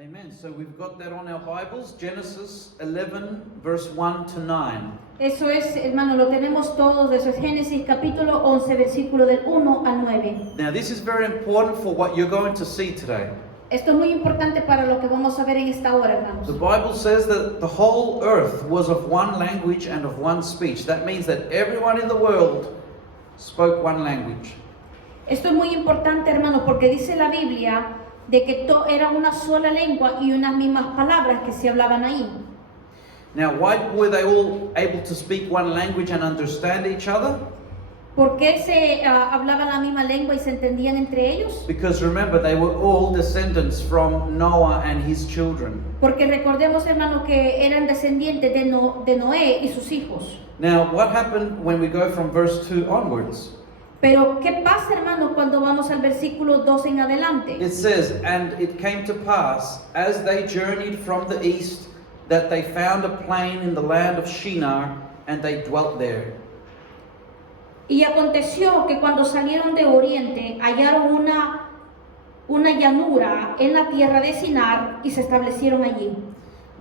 Amen. So we've got that on our Bibles, Genesis 11, verse 1 to 9. Eso es, hermano, lo tenemos todos, eso es Génesis capítulo 11, versículo del 1 al 9. Now this is very important for what you're going to see today. Esto es muy importante para lo que vamos a ver en esta hora, hermanos. The Bible says that the whole earth was of one language and of one speech. That means that everyone in the world spoke one language. Esto es muy importante, hermanos, porque dice la Biblia de que era una sola lengua y unas mismas palabras que se hablaban ahí. Now, why were they all able to speak one language and understand each other? ¿Por qué se hablaban la misma lengua y se entendían entre ellos? Because remember, they were all descendants from Noah and his children. Porque recordemos, hermanos, que eran descendientes de Noé y sus hijos. Now, what happened when we go from verse 2 onwards? Pero, ¿qué pasa, hermanos, cuando vamos al versículo 2 en adelante? It says, "And it came to pass, as they journeyed from the east, that they found a plain in the land of Shinar, and they dwelt there." Y aconteció que cuando salieron de oriente, hallaron una llanura en la tierra de Sinar y se establecieron allí.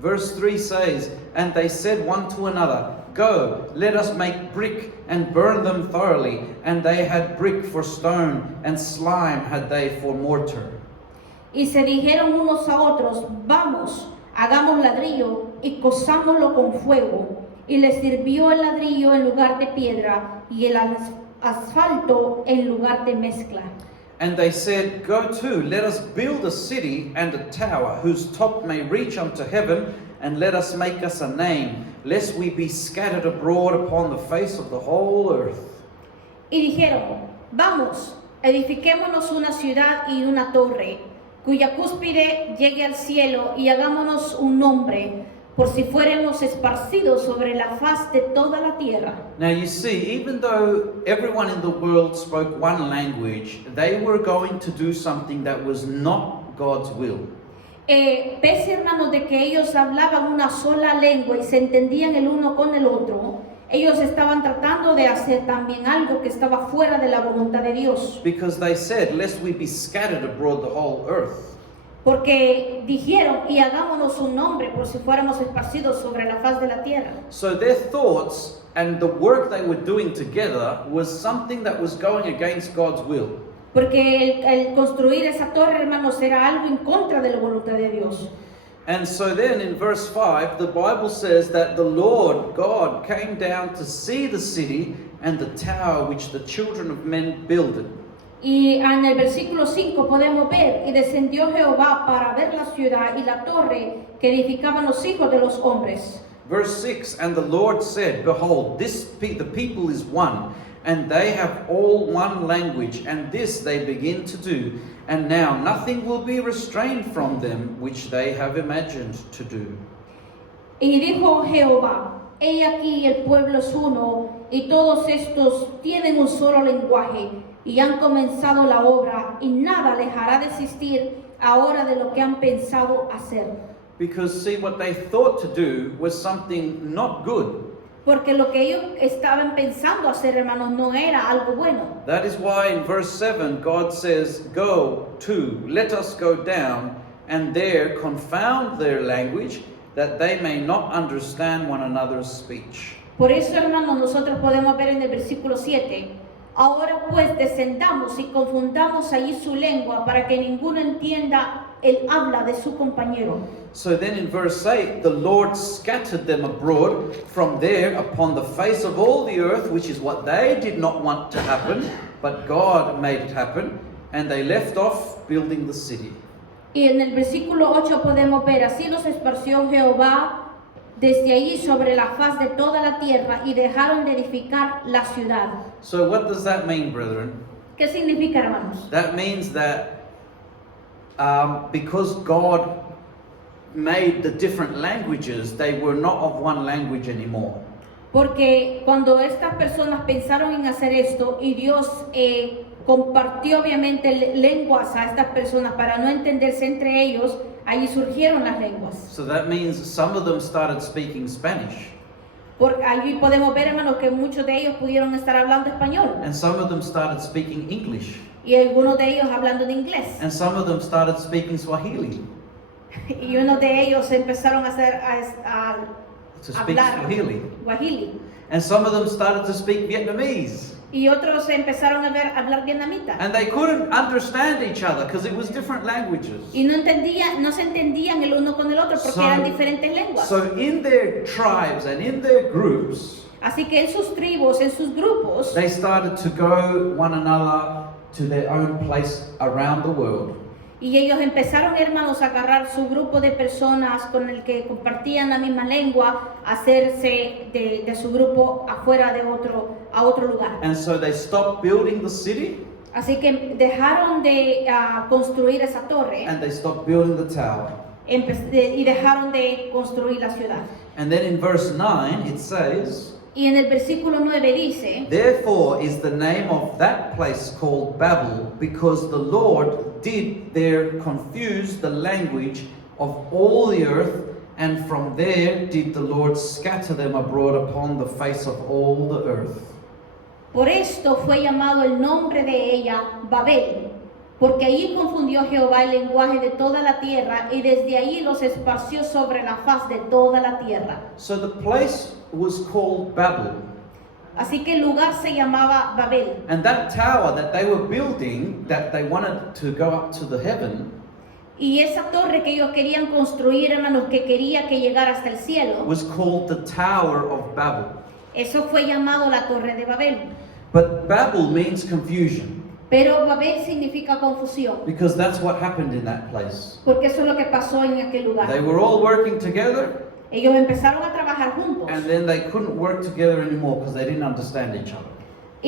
Verse 3 says, "And they said one to another, Go, let us make brick and burn them thoroughly. And they had brick for stone, and slime had they for mortar." Y se dijeron unos a otros, vamos, hagamos ladrillo y cozámoslo con fuego. Y les sirvió el ladrillo en lugar de piedra y el asfalto en lugar de mezcla. And they said, Go to, let us build a city and a tower, whose top may reach unto heaven, and let us make us a name, lest we be scattered abroad upon the face of the whole earth. Y dijeron, vamos, edifiquémonos una ciudad y una torre, cuya cúspide llegue al cielo, y hagámonos un nombre, por si fuéramos esparcidos sobre la faz de toda la tierra. Now you see, even though everyone in the world spoke one language, they were going to do something that was not God's will. Pese, hermanos, de que ellos hablaban una sola lengua y se entendían el uno con el otro, ellos estaban tratando de hacer también algo que estaba fuera de la voluntad de Dios. Because they said, lest we be scattered abroad the whole earth. Porque dijeron, y hagámonos un nombre por si fuéramos esparcidos sobre la faz de la tierra. So their thoughts and the work they were doing together was something that was going against God's will. Porque el construir esa torre, hermanos, era algo en contra de la voluntad de Dios. And so then in verse 5, the Bible says that the Lord God came down to see the city and the tower which the children of men builded. Y en el versículo 5 podemos ver, y descendió Jehová para ver la ciudad y la torre que edificaban los hijos de los hombres. Verse 6, and the Lord said, Behold, the people is one, and they have all one language, and this they begin to do. And now nothing will be restrained from them which they have imagined to do. Y dijo Jehová, he aquí el pueblo es uno, y todos estos tienen un solo lenguaje, y han comenzado la obra, y nada les hará desistir ahora de lo que han pensado hacer. Because see, what they thought to do was something not good. Porque lo que ellos estaban pensando hacer, hermanos, no era algo bueno. That is why in verse 7 God says, Go to, let us go down, and there confound their language, that they may not understand one another's speech. Por eso, hermanos, nosotros podemos ver en el versículo 7, ahora pues descendamos y confundamos allí su lengua para que ninguno entienda el habla de su compañero. So then in verse 8, the Lord scattered them abroad from there upon the face of all the earth, which is what they did not want to happen, but God made it happen, and they left off building the city. Y en el versículo 8 podemos ver, así los esparció Jehová desde allí sobre la faz de toda la tierra y dejaron de edificar la ciudad. So what does that mean, brethren? ¿Qué significa, hermanos? That means that because God made the different languages, they were not of one language anymore. Porque cuando estas personas pensaron en hacer esto y Dios compartió obviamente lenguas a estas personas para no entenderse entre ellos, allí surgieron las lenguas. So that means some of them started speaking Spanish. Porque allí podemos ver, hermanos, que muchos de ellos pudieron estar hablando español. And some of them started speaking English. Y algunos de ellos hablando de inglés. And some of them started speaking Swahili. y uno de ellos empezaron a to speak hablar Swahili. Swahili. And some of them started to speak Vietnamese. Y otros empezaron a hablar vietnamita. And they couldn't understand each other because it was different languages. Y no se entendían el uno con el otro porque eran diferentes lenguas. So in their tribes and in their groups, Así que en sus tribus, en sus grupos, they started to go one another to their own place around the world. y ellos empezaron, hermanos, a agarrar su grupo de personas con el que compartían la misma lengua, a hacerse de su grupo afuera a otro lugar. And so they stopped building the city Así que dejaron de construir esa torre and they stopped building the tower. y dejaron de construir la ciudad. And then in verse 9 it says, Y en el versículo 9 dice: therefore is the name of that place called Babel, because the Lord did there confuse the language of all the earth, and from there did the Lord scatter them abroad upon the face of all the earth. Por esto fue llamado el nombre de ella Babel, porque allí confundió Jehová el lenguaje de toda la tierra, y desde allí los esparció sobre la faz de toda la tierra. So the place was called Babel. Así que el lugar se llamaba Babel. And that tower that they were building, that they wanted to go up to the heaven, Y esa torre que ellos querían construir, hermanos, que quería que llegara hasta el cielo, was called the Tower of Babel. eso fue llamado la Torre de Babel. But Babel means confusion, Pero Babel significa confusión, because that's what happened in that place. porque eso es lo que pasó en aquel They lugar. were all working together, Ellos empezaron a trabajar juntos, and then they couldn't work together anymore because they didn't understand each other.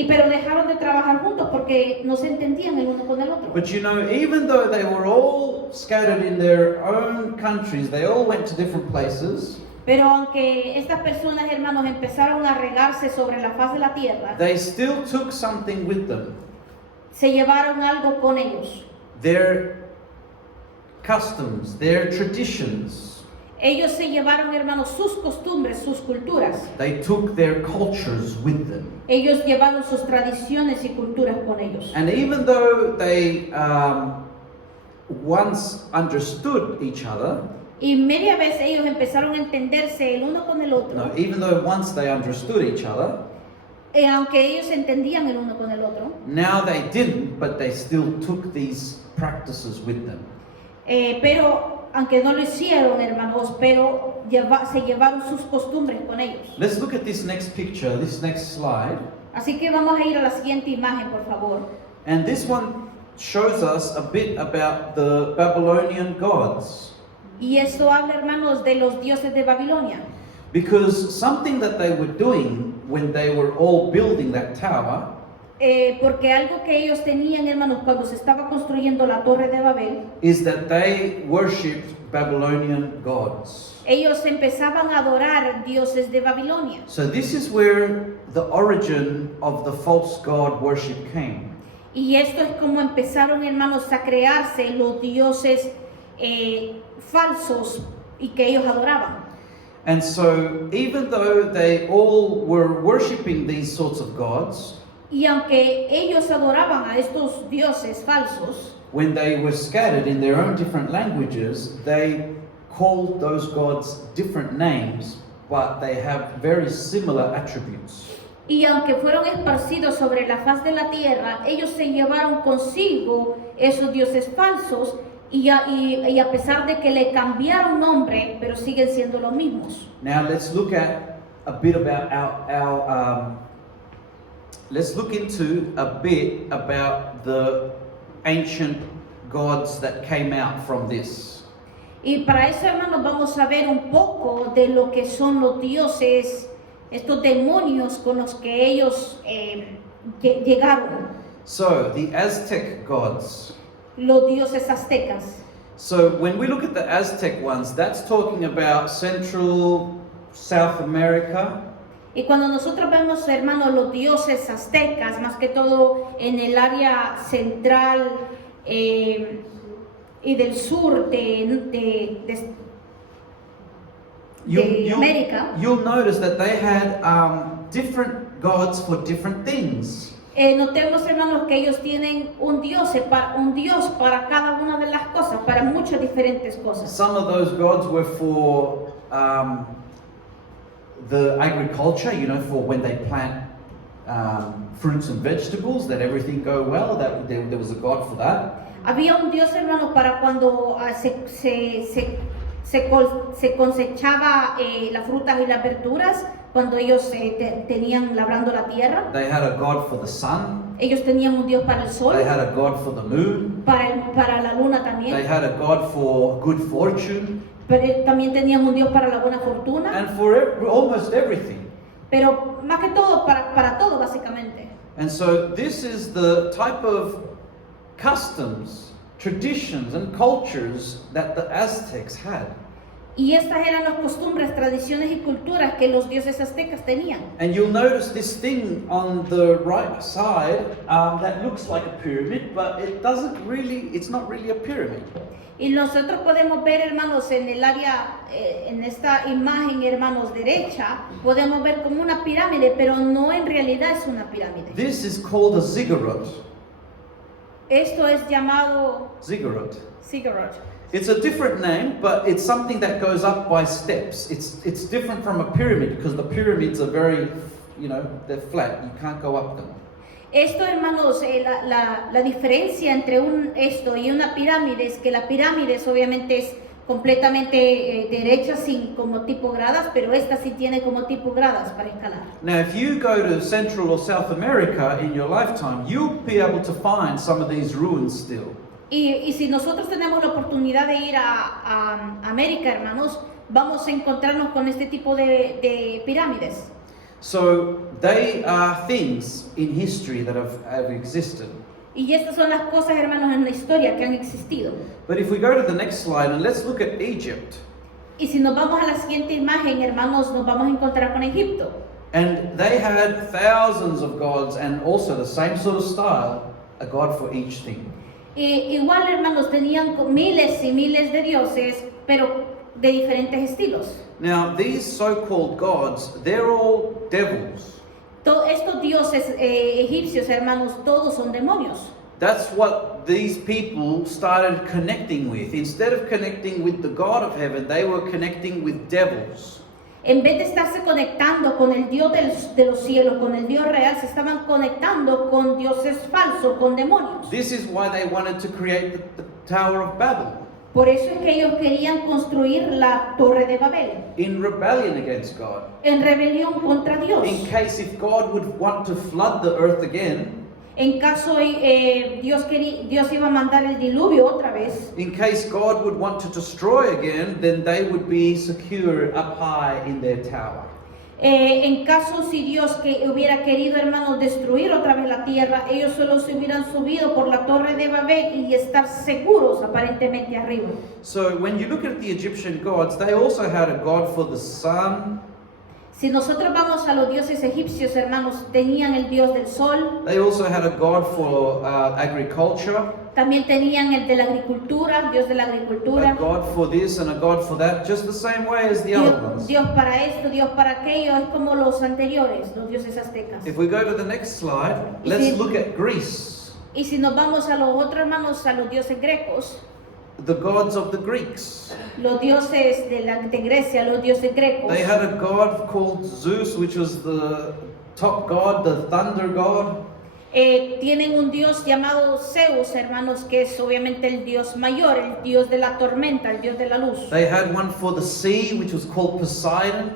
pero dejaron de trabajar juntos porque no se entendían el uno con el otro. But you know, even though they were all scattered in their own countries, they all went to different places, Pero aunque estas personas, hermanos, empezaron a regarse sobre la faz de la tierra, they still took something with them. se llevaron algo con ellos. Their customs, their traditions. Ellos se llevaron, hermanos, sus costumbres, sus culturas. They took their cultures with them. Ellos llevaron sus tradiciones y culturas con ellos. And even though they once understood each other, Y media vez ellos empezaron a entenderse el uno con el otro. no, even though once they understood each other, Aunque ellos se entendían el uno con el otro. now they didn't, but they still took these practices with them. Pero aunque no lo hicieron, hermanos, pero se llevaron sus costumbres con ellos. Let's look at this next picture, this next slide. Así que vamos a ir a la siguiente imagen, por favor. And this one shows us a bit about the Babylonian gods. Y esto habla, hermanos, de los dioses de Babilonia. Because something that they were doing when they were all building that tower Porque algo que ellos tenían, hermanos, cuando se estaba construyendo la Torre de Babel, is that they worshipped Babylonian gods. ellos empezaban a adorar dioses de Babilonia. So this is where the origin of the false god worship came. Y esto es como empezaron, hermanos, a crearse los dioses falsos y que ellos adoraban. And so even though they all were worshipping these sorts of gods, Y aunque ellos adoraban a estos dioses falsos, when they were scattered in their own different languages, they called those gods different names, but they have very similar attributes. y aunque fueron esparcidos sobre la faz de la tierra, ellos se llevaron consigo esos dioses falsos y a pesar de que le cambiaron nombre, pero siguen siendo los mismos. Now let's look at a bit about let's look into a bit about the ancient gods that came out from this. Y para eso, hermanos, vamos a ver un poco de lo que son los dioses, estos demonios con los que ellos llegaron, So the Aztec gods. los dioses aztecas. So when we look at the Aztec ones, that's talking about Central South America. Y cuando nosotros vemos, hermanos, los dioses aztecas, más que todo en el área central y del sur de América, You'll notice that they had different gods for different things. notemos, hermanos, que ellos tienen un dios para cada una de las cosas, para muchas diferentes cosas. Some of those gods were for the agriculture, for when they plant fruits and vegetables, that everything go well. That there was a god for that. Había un Dios, hermanos, para cuando se cosechaba las frutas y las verduras, cuando ellos tenían labrando la tierra. They had a god for the sun. Ellos tenían un Dios para el sol, They had a god for the moon. para la luna They también, had a god for good fortune pero también tenían un Dios para la buena fortuna, and for almost everything. pero más que todo, para todo básicamente. And so this is the type of customs, traditions, and cultures that the Aztecs had. Y estas eran las costumbres, tradiciones y culturas que los dioses aztecas tenían. And you'll notice this thing on the right side that looks like a pyramid, but it's not really a pyramid. Y nosotros podemos ver, hermanos, en el área, en esta imagen, hermanos, derecha, podemos ver como una pirámide, pero no en realidad es una pirámide. This is called a ziggurat. Esto es llamado Ziggurat. ziggurat. It's a different name, but it's something that goes up by steps. It's different from a pyramid because the pyramids are very, they're flat. You can't go up them. Esto, hermanos, la diferencia entre esto y una pirámide es que la pirámide obviamente es completamente derecha, sin como tipo gradas, pero esta sí tiene como tipo gradas para escalar. Now, if you go to Central or South America in your lifetime, you'll be able to find some of these ruins still. Y si nosotros tenemos la oportunidad de ir a América, hermanos, vamos a encontrarnos con este tipo de pirámides. So they are things in history that have existed. Y estas son las cosas, hermanos, en la historia que han existido. But if we go to the next slide and let's look at Egypt. Y si nos vamos a la siguiente imagen, hermanos, nos vamos a encontrar con Egipto. And they had thousands of gods and also the same sort of style, a god for each thing. Igual, hermanos, tenían miles y miles de dioses, pero de diferentes estilos. Now, these so-called gods, they're all devils. Estos dioses egipcios, hermanos, todos son demonios. That's what these people started connecting with. Instead of connecting with the God of heaven, they were connecting with devils. En vez de estarse conectando con el Dios de los cielos, con el Dios real, se estaban conectando con dioses falsos, con demonios. This is why they wanted to create the Tower of Babel, Por eso es que ellos querían construir la Torre de Babel, in rebellion against God. en rebelión contra Dios. In case if God would want to flood the earth again, En caso Dios iba a mandar el diluvio otra vez, in case God would want to destroy again, then they would be secure up high in their tower. en caso si Dios que hubiera querido, hermanos, destruir otra vez la tierra, ellos solo se hubieran subido por la Torre de Babel y estar seguros aparentemente arriba. So when you look at the Egyptian gods, they also had a god for the sun. Si nosotros vamos a los dioses egipcios, hermanos, tenían el dios del sol, They also had a god for agriculture, también tenían el de la agricultura, dios de la a agricultura, god for this and a god for that, just the same way as the other Dios, ones. Dios para esto, Dios para aquello, es como los anteriores, los dioses aztecas. If we go to the next slide, let's look at Greece, Y si nos vamos a los otros, hermanos, a los dioses grecos, the gods of the Greeks. los dioses de Grecia, los dioses grecos, They had a god called Zeus, which was the top god, the thunder god. tienen un dios llamado Zeus, hermanos, que es obviamente el dios mayor, el dios de la tormenta, el dios de la luz. They had one for the sea, which was called Poseidon.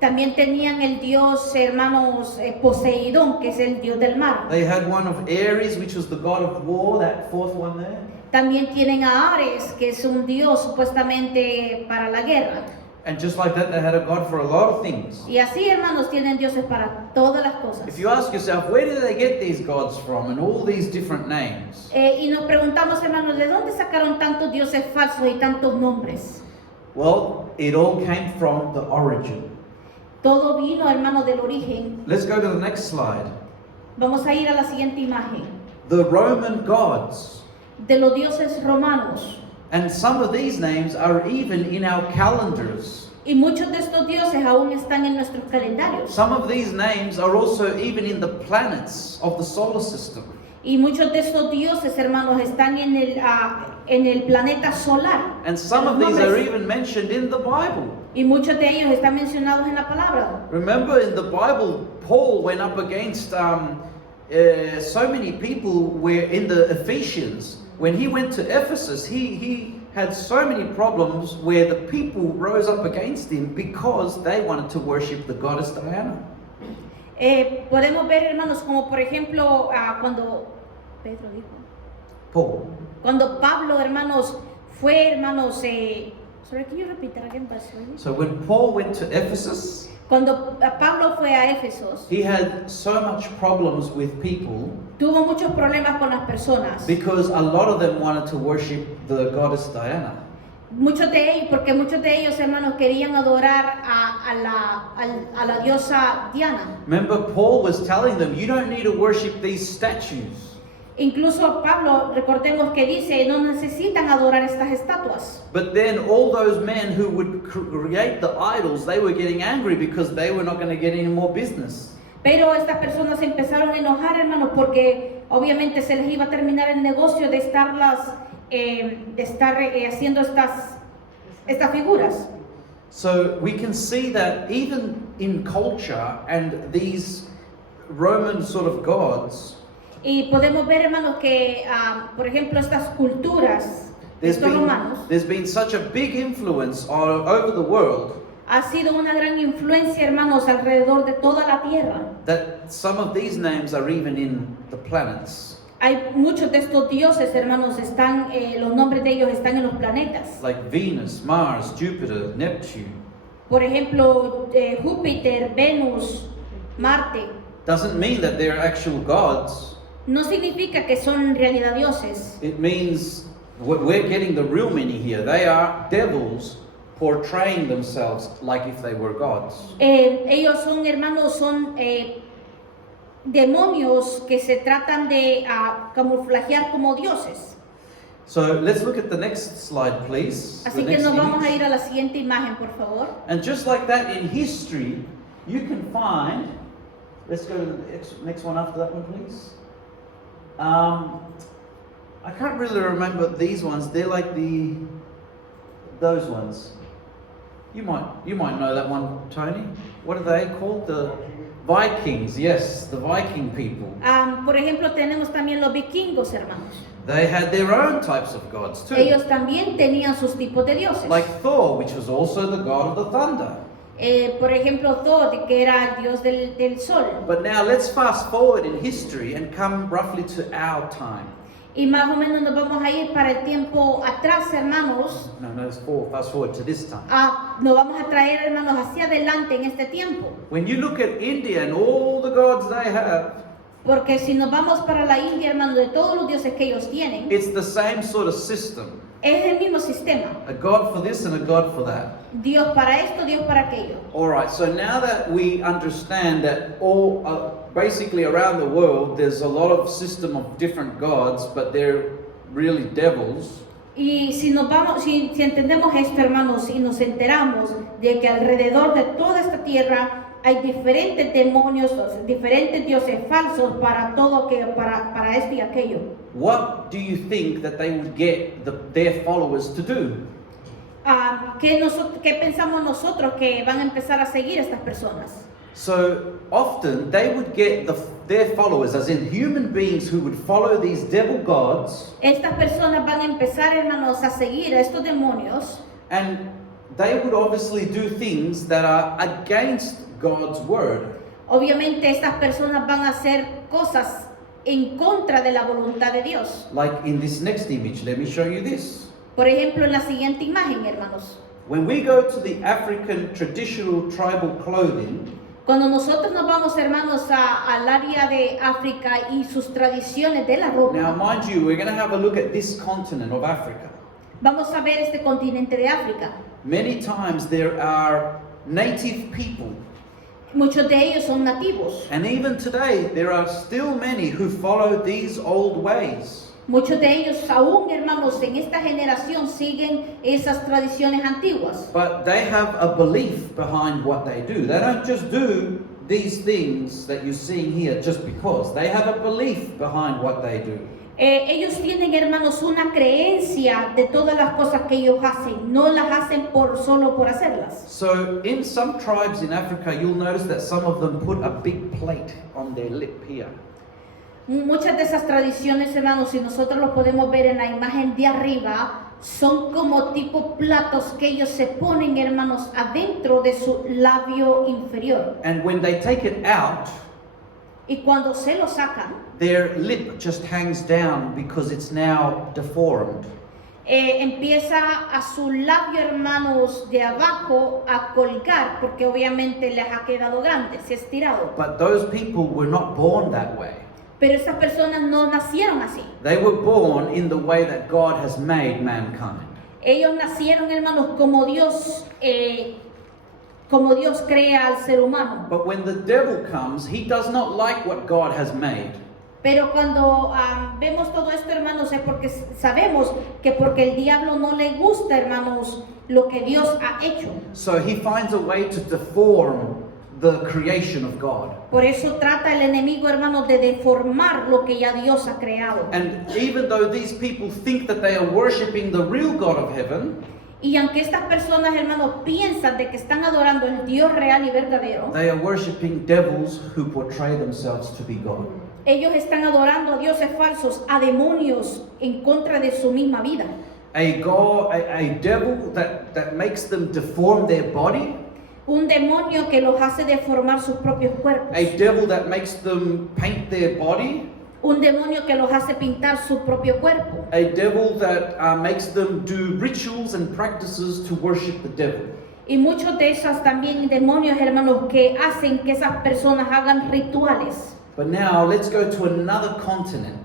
También tenían el dios, hermanos, Poseidón, que es el dios del mar. They had one of Ares, which was the god of war, that fourth one there. También tienen a Ares, que es un dios supuestamente para la guerra. And just like that, they had a god for a lot of things. Y así, hermanos, tienen dioses para todas las cosas. If you ask yourself, where did they get these gods from and all these different names? Y nos preguntamos, hermanos, ¿de dónde sacaron tantos dioses falsos y tantos nombres? Well, it all came from the origin. Todo vino, hermanos, del origen. Let's go to the next slide. Vamos a ir a la siguiente imagen. The Roman gods. De los dioses romanos. And some of these names are even in our calendars. Y muchos de estos dioses aún están en nuestros calendarios. Some of these names are also even in the planets of the solar system. Y muchos de estos dioses, hermanos, están en en el planeta solar. And some Los of these are nombres. even mentioned in the Bible. Y muchos de ellos están mencionados en la palabra. Remember in the Bible, Paul went up against so many people were in the Ephesians. When he went to Ephesus, he had so many problems where the people rose up against him because they wanted to worship the goddess Diana. Podemos ver, hermanos, como por ejemplo cuando Pedro dijo, Paul. cuando Pablo, hermanos, fue, hermanos, sorry, can you repeat that again, Pastor? So when Paul went to Ephesus, Cuando Pablo fue a Éfesos, he had so much problems with people tuvo muchos problemas con las personas. because a lot of them wanted to worship the goddess Diana. Muchos de ellos, porque muchos de ellos, hermanos, querían adorar a la diosa Diana. Remember, Paul was telling them, you don't need to worship these statues. Incluso Pablo, recordemos que dice, no necesitan adorar estas estatuas. But then all those men who would create the idols, they were getting angry because they were not going to get any more business. Pero estas personas se empezaron a enojar, hermanos, porque obviamente se les iba a terminar el negocio de estar haciendo estas figuras. So we can see that even in culture and these Roman sort of gods, Y podemos ver, hermanos, que, por ejemplo, estas culturas, estos romanos, there's been such a big influence all over the world ha sido una gran influencia, hermanos, alrededor de toda la tierra. that some of these names are even in the planets. Hay muchos de estos dioses, hermanos, los nombres de ellos están en los planetas. Like Venus, Mars, Jupiter, Neptune. Por ejemplo, Júpiter, Venus, Marte. Doesn't mean that they're actual gods. No significa que son en realidad dioses. It means we're getting the real meaning here. They are devils portraying themselves like if they were gods. Ellos son, hermanos, son demonios que se tratan de camuflajear como dioses. So let's look at the next slide, please. Así The que next nos vamos a image. ir a la siguiente imagen, por favor. And just like that in history, you can find. Let's go to the next one after that one, please. I can't really remember these ones. They're like those ones. You might know that one, Tony. What are they called? The Vikings. Yes, the Viking people. Por ejemplo, tenemos también los vikingos, hermanos. They had their own types of gods too. Ellos también tenían sus tipos de dioses. Like Thor, which was also the god of the thunder. Por ejemplo, Thor, que era el dios del sol. But now let's fast forward in history and come roughly to our time. Y más o menos nos vamos a ir para el tiempo atrás, hermanos. No, it's fast forward to this time. Nos vamos a traer, hermanos, hacia adelante en este tiempo. When you look at India and all the gods they have, Porque si nos vamos para la India, hermanos, de todos los dioses que ellos tienen, it's the same sort of system. es el mismo sistema. A god for this and a god for that. Dios para esto, Dios para aquello. Alright, so now that we understand that basically around the world there's a lot of system of different gods, but they're really devils. Y si entendemos esto, hermanos, y nos enteramos de que alrededor de toda esta tierra hay diferentes demonios, diferentes dioses falsos para todo, para esto y aquello. What do you think that they would get their followers to do? ¿Qué pensamos nosotros que van a empezar a seguir estas personas? So often they would get their followers, as in human beings who would follow these devil gods, Estas personas van a empezar, hermanos, a seguir a estos demonios. and they would obviously do things that are against God's word. Obviamente estas personas van a hacer cosas en contra de la voluntad de Dios. Like in this next image, let me show you this. Por ejemplo, en la siguiente imagen, hermanos. When we go to the African traditional tribal clothing, Cuando nosotros nos vamos, hermanos, al área de África y sus tradiciones de la ropa, now mind you, we're going to have a look at this continent of Africa. vamos a ver este continente de África. Many times there are native people, Muchos de ellos son nativos. and even today there are still many who follow these old ways. Muchos de ellos aún, hermanos, en esta generación siguen esas tradiciones antiguas. But they have a belief behind what they do. They don't just do these things that you're seeing here just because. They have a belief behind what they do. Ellos tienen, hermanos, una creencia de todas las cosas que ellos hacen. No las hacen solo por hacerlas. So in some tribes in Africa, you'll notice that some of them put a big plate on their lip here. Muchas de esas tradiciones, hermanos, si nosotros lo podemos ver en la imagen de arriba, son como tipo platos que ellos se ponen, hermanos, adentro de su labio inferior. And when they take it out, Y cuando se lo sacan, their lip just hangs down because it's now deformed. empieza a su labio, hermanos, de abajo a colgar, porque obviamente les ha quedado grande, se ha estirado. But those people were not born that way. Pero esas personas no nacieron así. They were born in the way that God has made mankind. Ellos nacieron, hermanos, como Dios crea al ser humano. But when the devil comes, he does not like what God has made. Pero cuando vemos todo esto, hermanos, es porque sabemos que porque el diablo no le gusta, hermanos, lo que Dios ha hecho. So he finds a way to deform the creation of God. Por eso trata el enemigo, hermanos, de deformar lo que ya Dios ha creado. And even though these people think that they are worshiping the real God of heaven, Y aunque estas personas, hermanos, piensan de que están adorando el Dios real y verdadero, they are worshiping devils who portray themselves to be God. ellos están adorando a dioses falsos, a demonios en contra de su misma vida. A devil that makes them deform their body, Un demonio que los hace deformar sus propios cuerpos. a devil that makes them paint their body, Un demonio que los hace pintar su propio cuerpo. a devil that makes them do rituals and practices to worship the devil. Y muchos de esos también demonios, hermanos, que hacen que esas personas hagan rituales. But now let's go to another continent.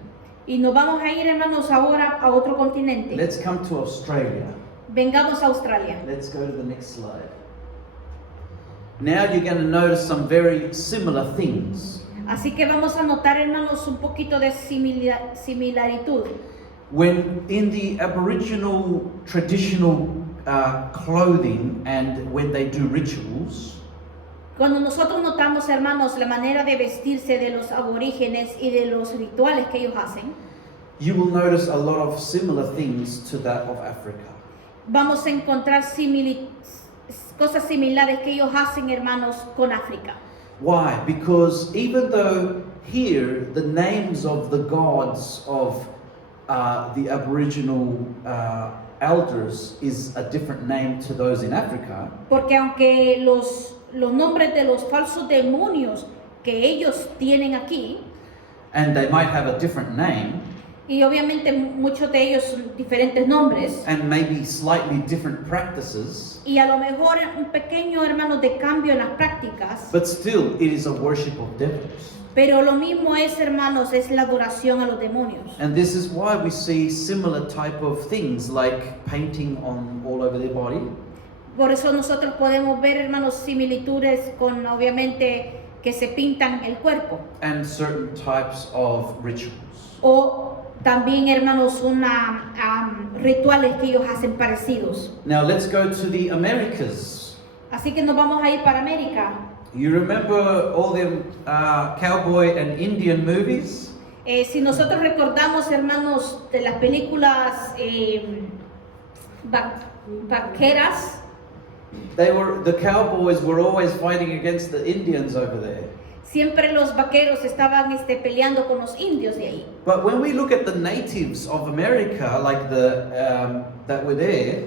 Y nos vamos a ir, hermanos, ahora a otro continente. Let's come to Australia. Vengamos a Australia. Let's go to the next slide. Now you're going to notice some very similar things. Así que vamos a notar, hermanos, un poquito de similaritud. When in the Aboriginal traditional clothing and when they do rituals, Cuando nosotros notamos, hermanos, la manera de vestirse de los aborígenes y de los rituales que ellos hacen, you will notice a lot of similar things to that of Africa. vamos a encontrar cosas similares que ellos hacen, hermanos, con África. Why? Because even though here the names of the gods of the Aboriginal elders is a different name to those in Africa, Porque aunque los nombres de los falsos demonios que ellos tienen aquí, and they might have a different name, y obviamente muchos de ellos son diferentes nombres, and maybe slightly different practices, y a lo mejor un pequeño, hermano, de cambio en las prácticas, but still it is a worship of devils. pero lo mismo es, hermanos, es la adoración a los demonios. And this is why we see similar type of things like painting on all over their body, Por eso nosotros podemos ver, hermanos, similitudes con, obviamente, que se pintan el cuerpo. and certain types of rituals. O también, hermanos, rituales que ellos hacen parecidos. Now let's go to the Americas. Así que nos vamos a ir para América. You remember all them cowboy and Indian movies? Si nosotros recordamos, hermanos, de las películas vaqueras, The cowboys were always fighting against the Indians over there. siempre los vaqueros estaban peleando con los indios de ahí. But when we look at the natives of America, like that were there,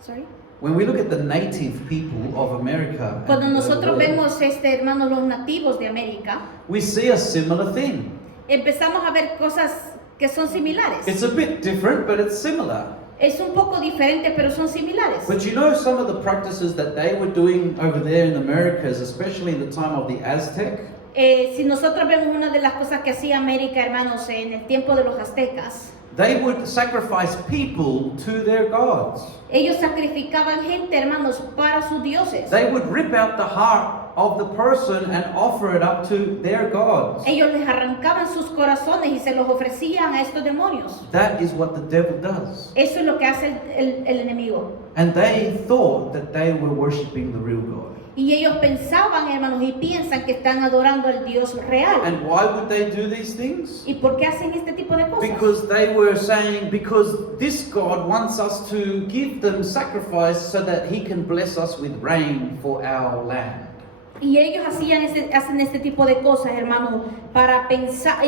Sorry. when we look at the native people of America, and Cuando the nosotros world, vemos, hermanos, los nativos de América, we see a similar thing. empezamos a ver cosas que son similares. It's a bit different, but it's similar. Es un poco diferente, pero son similares. But you know some of the practices that they were doing over there in the Americas, especially in the time of the Aztec? Si nosotros vemos una de las cosas que hacía América, hermanos, en el tiempo de los aztecas, They would sacrifice people to their gods. ellos sacrificaban gente, hermanos, para sus dioses. They would rip out the heart of the person and offer it up to their gods. Ellos les arrancaban sus corazones y se los ofrecían a estos demonios. That is what the devil does. Eso es lo que hace el enemigo. And they thought that they were worshiping the real God. Y ellos pensaban, hermanos, y piensan que están adorando al Dios real. And why would they do these things? ¿Y por qué hacen este tipo de cosas? Because they were saying, because this God wants us to give them sacrifice so that he can bless us with rain for our land. Y ellos hacen este tipo de cosas, hermanos, para pensar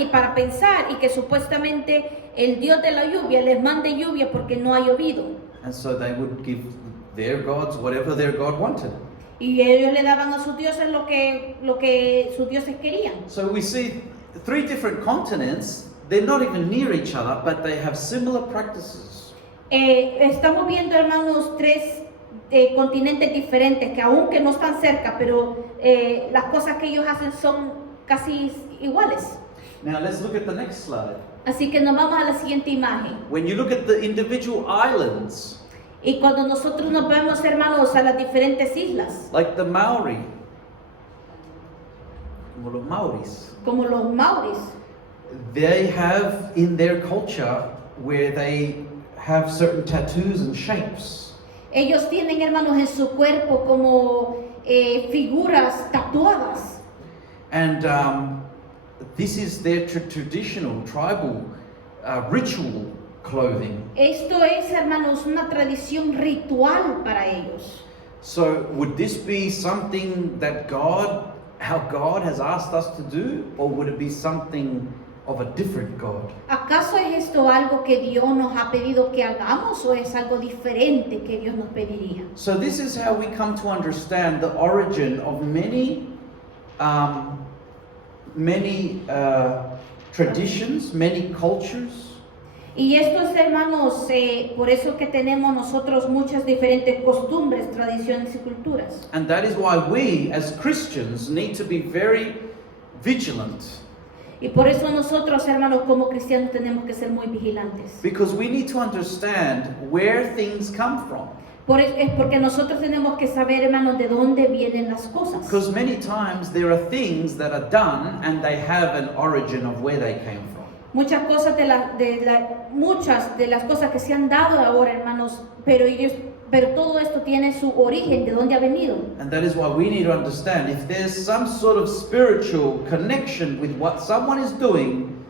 y que supuestamente el Dios de la lluvia les mande lluvia porque no ha llovido. And so they would give their gods whatever their God wanted. Y ellos le daban a sus dioses lo que sus dioses querían. So we see 3 different continents. They're not even near each other, but they have similar practices. Estamos viendo, hermanos, 3 continentes diferentes que aunque no están cerca, pero las cosas que ellos hacen son casi iguales. Now let's look at the next slide. Así que nos vamos a la siguiente imagen. When you look at the individual islands, Y cuando nosotros nos vemos, hermanos, a las diferentes islas, like the Maori, como los Maoris, como los Maoris, they have in their culture where they have certain tattoos and shapes. ellos tienen, hermanos, en su cuerpo como figuras tatuadas. And this is their traditional, tribal, ritual clothing. Esto es, hermanos, una tradición ritual para ellos. So would this be something that our God has asked us to do, or would it be something of a different God? ¿Acaso es esto algo que Dios nos ha pedido que hagamos o es algo diferente que Dios nos pediría? So this is how we come to understand the origin of many traditions, many cultures. Y esto es, hermanos, por eso que tenemos nosotros muchas diferentes costumbres, tradiciones y culturas. And that is why we as Christians need to be very vigilant, Y por eso nosotros, hermanos, como cristianos tenemos que ser muy vigilantes. because we need to understand where things come from. Es porque nosotros tenemos que saber, hermanos, de dónde vienen las cosas. Because many times there are things that are done and they have an origin of where they came from. Muchas cosas muchas de las cosas que se han dado ahora, hermanos, pero todo esto tiene su origen, de dónde ha venido. And that is why we need to understand if there's some sort of spiritual connection with what someone is doing,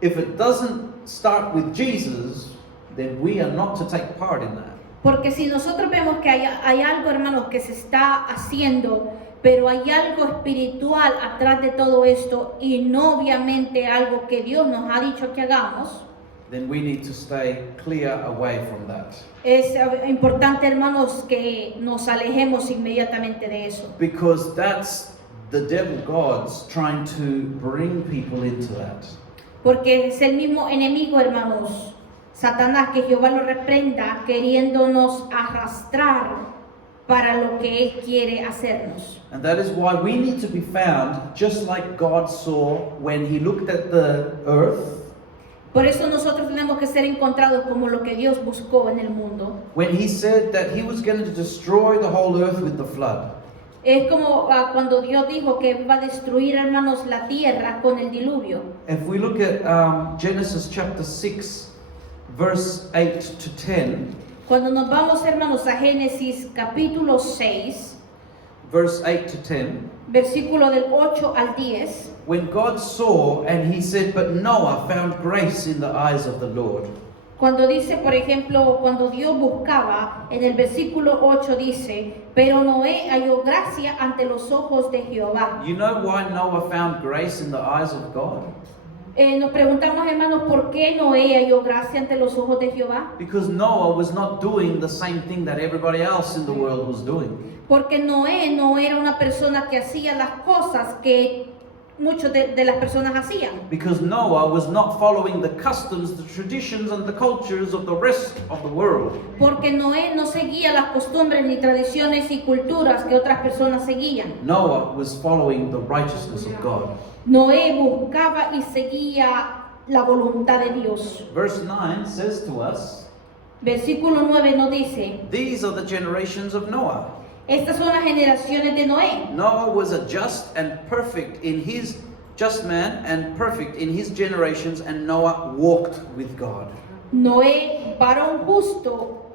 if it doesn't start with Jesus, then we are not to take part in that. Porque si nosotros vemos que hay algo, hermanos, que se está haciendo, pero hay algo espiritual atrás de todo esto y no obviamente algo que Dios nos ha dicho que hagamos, Then we need to stay clear away from that. es importante, hermanos, que nos alejemos inmediatamente de eso. Because that's the devil gods trying to bring people into that. Porque es el mismo enemigo, hermanos, Satanás, que Jehová lo reprenda, queriéndonos arrastrar para lo que Él quiere hacernos. And that is why we need to be found just like God saw when he looked at the earth. Por eso nosotros tenemos que ser encontrados como lo que Dios buscó en el mundo. When he said that he was going to destroy the whole earth with the flood. Es como cuando Dios dijo que va a destruir, hermanos, la tierra con el diluvio. If we look at Genesis chapter 6, verse 8 to 10, Cuando nos vamos, hermanos, a Génesis capítulo 6, verse 8 to 10, versículo del 8 al 10, when God saw and he said, but Noah found grace in the eyes of the Lord. cuando dice, por ejemplo, cuando Dios buscaba, en el versículo 8 dice, pero Noé halló gracia ante los ojos de Jehová. You know why Noah found grace in the eyes of God? Nos preguntamos, hermanos, ¿por qué Noé halló gracia ante los ojos de Jehová? Because Noah was not doing the same thing that everybody else in the world was doing. Porque Noé no era una persona que hacía las cosas que muchas de las personas hacían. Because Noah was not following the customs, the traditions, and the cultures of the rest of the world. Porque Noé no seguía las costumbres ni tradiciones y culturas que otras personas seguían. Noah was following the righteousness of God. Noé buscaba y seguía la voluntad de Dios. Verse 9 says to us, Versículo 9 nos dice, these are the generations of Noah. Estas son las generaciones de Noé. Noah was a just man and perfect in his generations, and Noah walked with God. Noé, varón justo,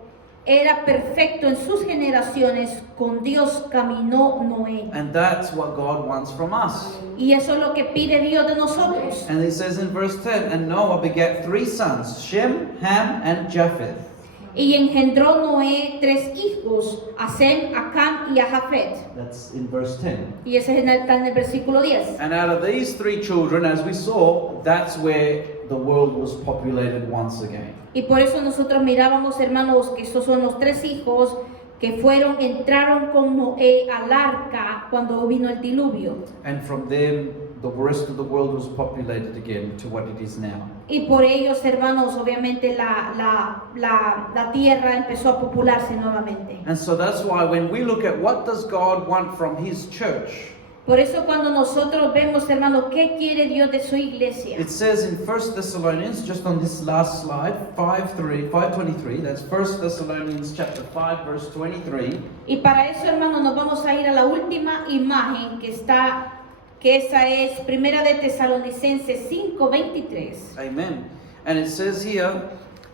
era perfecto en sus generaciones, con Dios caminó Noé. And that's what God wants from us. Y eso es lo que pide Dios de nosotros. And it says in verse 10, and Noah begat 3 sons, Shem, Ham, and Japheth. Y engendró Noé 3 hijos, a Sem, a Cam y a Jafet. That's in verse 10. Y ese está en el versículo 10. And out of these 3 children, as we saw, that's where the world was populated once again. Y por eso nosotros mirábamos, hermanos, que estos son los 3 hijos que entraron con Noé al arca cuando vino el diluvio. And from them, the rest of the world was populated again to what it is now. Y por ellos, hermanos, obviamente la tierra empezó a popularse nuevamente. And so that's why when we look at what does God want from His church, Por eso cuando nosotros vemos, hermanos, ¿qué quiere Dios de su iglesia? it says in 1 Thessalonians, just on this last slide, 5:23, that's 1 Thessalonians chapter 5, verse 23. Y para eso, hermanos, nos vamos a ir a la última imagen que esa es Primera de Tesalonicenses 5:23. Amen. And it says here,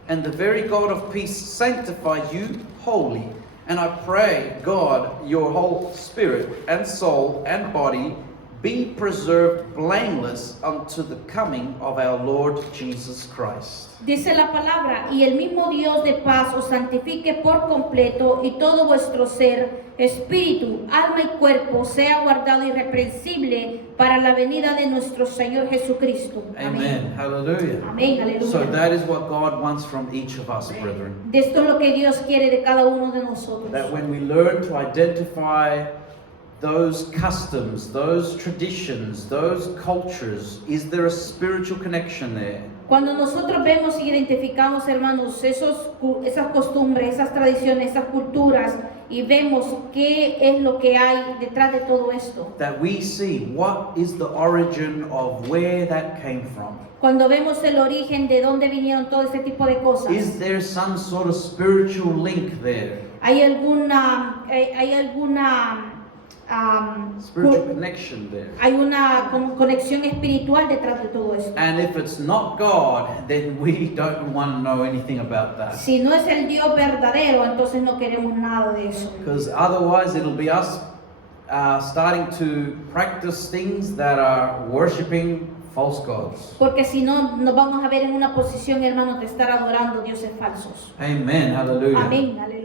and the very God of peace sanctify you wholly. And I pray, God, your whole spirit and soul and body be preserved blameless unto the coming of our Lord Jesus Christ. Dice la palabra, y el mismo Dios de paz os santifique por completo, y todo vuestro ser, espíritu, alma y cuerpo sea guardado irreprensible para la venida de nuestro Señor Jesucristo. Amen. Hallelujah. Amén, aleluya. So that is what God wants from each of us, brethren. De esto es lo que Dios quiere de cada uno de nosotros. That when we learn to identify those customs, those traditions, those cultures, is there a spiritual connection there? Cuando nosotros vemos y identificamos, hermanos, esas costumbres, esas tradiciones, esas culturas, y vemos qué es lo que hay detrás de todo esto. That we see what is the origin of where that came from. Cuando vemos el origen de dónde vinieron todo este tipo de cosas. Is there some sort of spiritual link there? ¿Hay alguna Spiritual connection there. hay una conexión espiritual detrás de todo esto? And if it's not God, then we don't want to know anything about that. Si no es el Dios verdadero, entonces no queremos nada de eso. Because otherwise it'll be us starting to practice things that are worshiping false gods. Porque si no, nos vamos a ver en una posición, hermanos, de estar adorando dioses falsos. Amen. Hallelujah. Amén, aleluya.